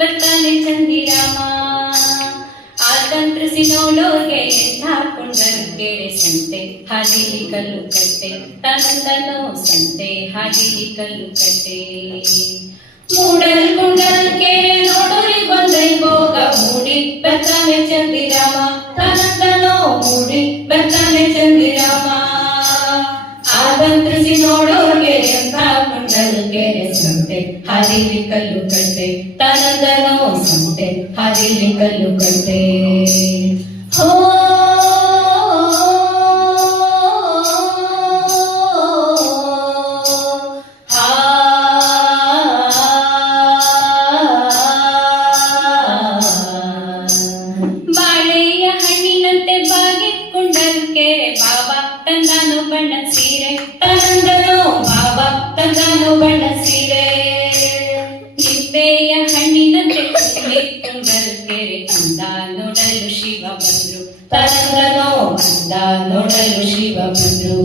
ಚಂದಿರಾಮ ತನಂದನೋ ಮೂಡಿ ಬರ್ತಾನೆ ಚಂದಿರಾಮ ಆತಂತ್ರಿಸಿ ನೋಡೋಗೆ ಎಂಥ ಪುಂಡರು ಕೇಳಿ ಸಂತೆ ಹಾದಿಲಿ ಕಲ್ಲು ಕಟ್ಟೆ ತನಂದನೋ ಸಂತೆ ಹಾದಿಲಿ ಕಲ್ಲು ಕಟ್ಟೆ ಮೂಡಲ್ ಕುಂಡಲ್ ಕೇಳಿ ನೋಡೋರಿ ಬಂದೈ ಭೋಗ ಮೂಡಿ ಬರ್ತಾನೆ ಚಂದಿರಾಮ ತನಂದನೋ ಮೂಡಿ ಬರ್ತಾನೆ ಚಂದಿರಾಮ ಆದಂತ್ರಿಸಿ ಹರಿಲಿ ಕಲ್ಲು ಕಟ್ಟೆ ತನದನೋ ಸಂತೆ ಹರಿಲಿ ಕಲ್ಲು ಕಟ್ಟೆ ಹೋ ಬಣ್ಣ ಸೀರೆ. ತಂದನು ಬಾಬಾ ತಂದಾನು ಬಣ್ಣ ಸೀರೆ. ಕುಳಿತುಕೊಂಡರು ಕೆರೆ ಅಂದ ನೋಡಲು ಶಿವ ಬಂದ್ರು ತಂದನೋ ಅಂದ ನೋಡಲು ಶಿವ ಬಂದ್ರು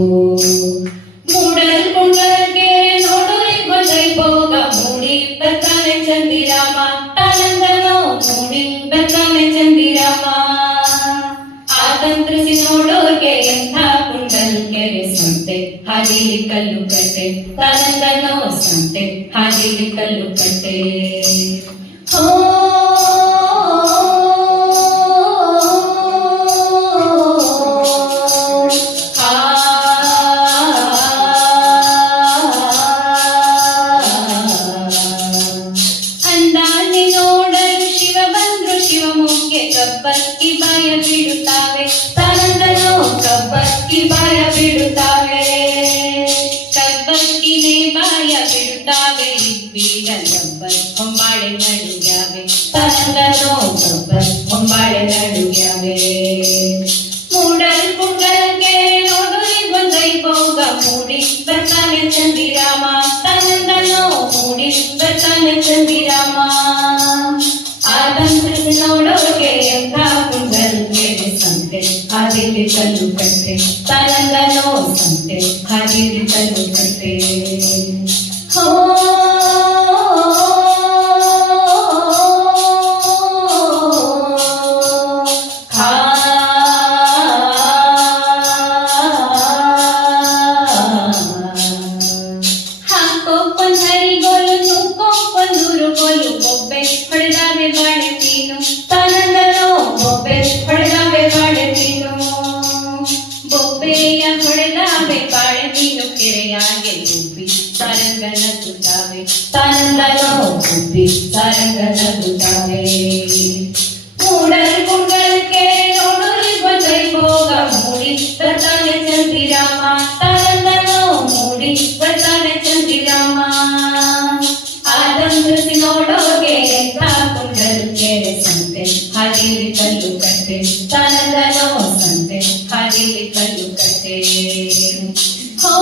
ಮೂಡಲ್ ಕುಂಡಲ್ಗೆ ನೋಡೋರಿ ಬಂದೈ ಭೋಗ ಮೂಡಿ ಬರ್ತಾನೆ ಚಂದಿರಾಮ ತಾನಂದನೋ ಮೂಡಿ ಬರ್ತಾನೆ ಚಂದಿರಾಮ ಆತಂತ್ರಿಸಿ ನೋಡೋರ್ಗೆ ಎಂಥ ಕುಂಡಲ್ ಕೆರೆ ಸಂತೆ ಹಾದಿಲಿ ಕಲ್ಲು ಕಟ್ಟೆ ತಾನಂದನೋ ಸಂತೆ ಹಾದಿಲಿ ಕಲ್ಲು ಕಟ್ಟೆ ಕಬ್ಬಕ್ಕಿ ಬಾಯ ಬಿಡುತ್ತಾವೆ ತನಂದನೋ ಕಬ್ಬಕ್ಕಿ ಬಾಯ ಬಿಡುತ್ತಾವೆ ಕಬ್ಬಕ್ಕಿನೇ ಬಾಯ ಬಿಡುತ್ತಾವೆ ಬೀಡ ಗಬ್ಬರ್ ಹೊಂಬಾಳೆ ನಡುಗ್ಯಾವೆ ತನಂದನೋ ಗಬ್ಬರ್ ಹೊಂಬಾಳೆ ನಡುಗ್ಯಾವೆ ಮೂಡಲ್ ಕುಂಡಲ್ಗೆ ನೋಡುರಿ ಬಂದೈ ಭೋಗ ಮೂಡಿ ಬರ್ತಾನೆ ಚಂದಿರಾಮ ತನಂದನೋ ಮೂಡಿ ಬರ್ತಾನೆ ಚಂದಿರಾಮ ಸಂತೆ ಹಾದಿಲಿ ಕಲ್ಲು ಕಟ್ಟೆ ತನಂದನೋ ಸಂತೆ ಹಾದಿಲಿ ಕಲ್ಲು ಕಟ್ಟೆ ಹೋ ಹಾ ಹಾಕೋ ಕೊಂದರಿಗೋಲು ತೂಕೋ ಕೊಂದೂರು ಗೋಲು ಬೊಬ್ಬೆ ಹೊಡೆದಾವೆ ಬಾಳೆ மண்டலோ புத்தி சரங்கனது தானே உடல் உங்கள் கேளோடு பந்தை போக மூடி பிரதான சந்திராமா தரந்தனோ மூடி பிரதான சந்திராமா ಆದಂದ್ರಸಿ ನೋಡೋಗೆ ಕಾಕೊಂಡರುಕೆರೆ ಸಂತೆ ಹಾದಿಲಿ ಕಲ್ಲು ಕಟ್ಟೆ ತನದನೋ ಸಂತೆ ಹಾದಿಲಿ ಕಲ್ಲು ಕಟ್ಟೆ ಹೋ